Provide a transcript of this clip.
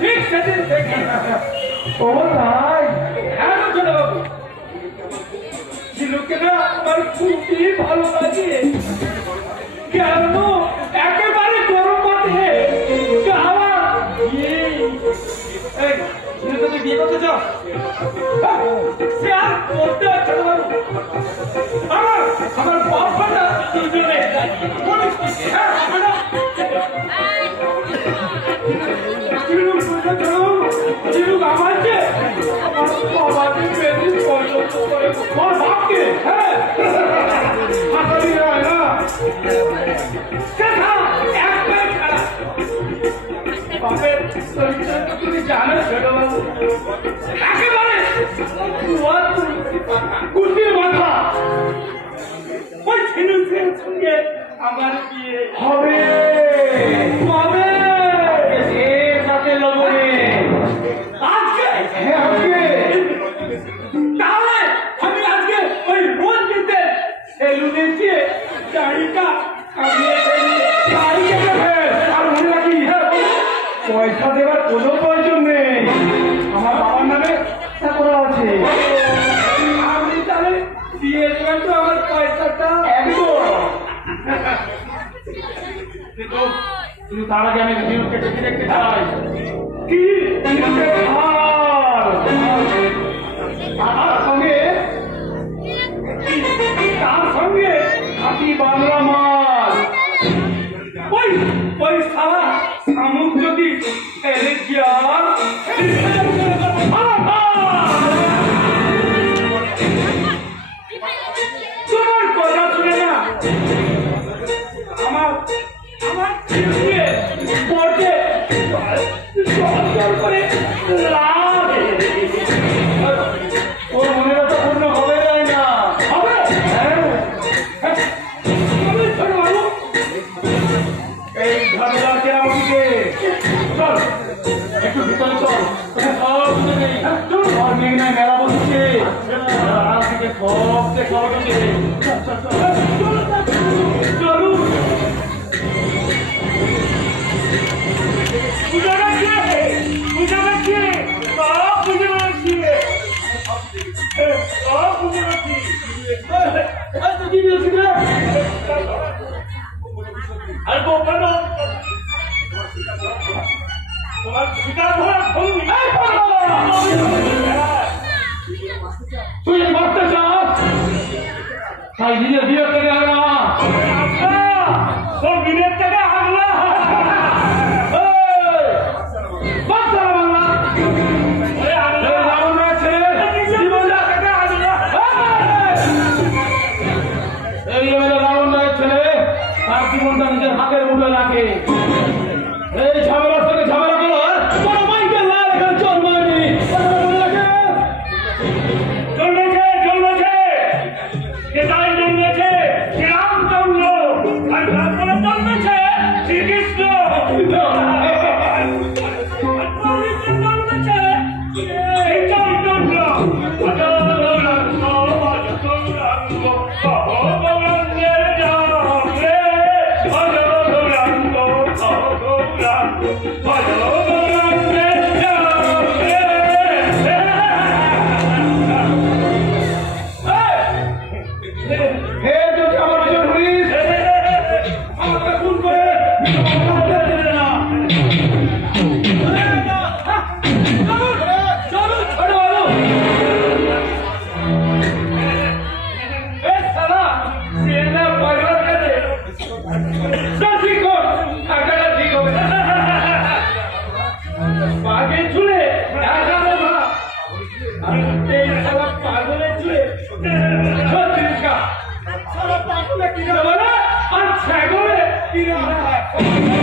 ঠিক সেদিন থেকে। ও তাই? হ্যাঁ ছোট বাবু, ঝিনুকে না আমার খুবই ভালো লাগে। কেন একেবারে গরম পাতে বিয়ে করতে চাও? সে আর করতে ছোট বাবু, আমার বাবাটা দুজনে তুমি জানো ছোট বাবু একেবারে কুটির মাথা। ওই ঝিনুকের সঙ্গে আমার বিয়ে হবে হবে সাথে লবণে আজকে। হ্যাঁ আজকে। তাহলে আমি আজকে ওই রোজ দিতে সেলুনে গিয়ে গাড়িটা কামিয়ে গাড়ি কেটে আর মনে রাখি পয়সা দেওয়ার কোনো প্রয়োজন নেই, আমার বাবার নামে করা আছে। আপনি তাহলে দিয়ে দেবেন তো আমার পয়সাটা? একদম। কিন্তু তার আগে আমি ঝিনুককে দেখতে চাই। কি তার সঙ্গে খাঁটি বাংলা মাল। ওই সারা শামুক যদি এলে যান তোমার কথা শুনে না আমার পড়তে করে লাগে। ওর মনের তো পূর্ণ হবে না হবে। এই ঝামেলাকে আমাকে চল একটু ভিতরে চল, সব নেই আর মেঘনায় মেলা বসছে থেকে সব চলুন। পূজা রাখছে পূজা রাখছে সব পূজা রাখছি সব পূজা রাখছি। আর গোপাল তোমার পিতা ধরা তুই মারতে চাস তাই নিজের বিয়ে থেকে আগলা তোর বিয়ের থেকে আগলা জীবনটা নিজের হাতের মুঠে লাগে। এই ঝামেলার সঙ্গে ঝামেলা করো জন্মেছে জন্মেছে কেতাই জন্মেছে শ্রীরামচন্দ্র আর তারপরে জন্মেছে শ্রীকৃষ্ণ জন্মেছে Tira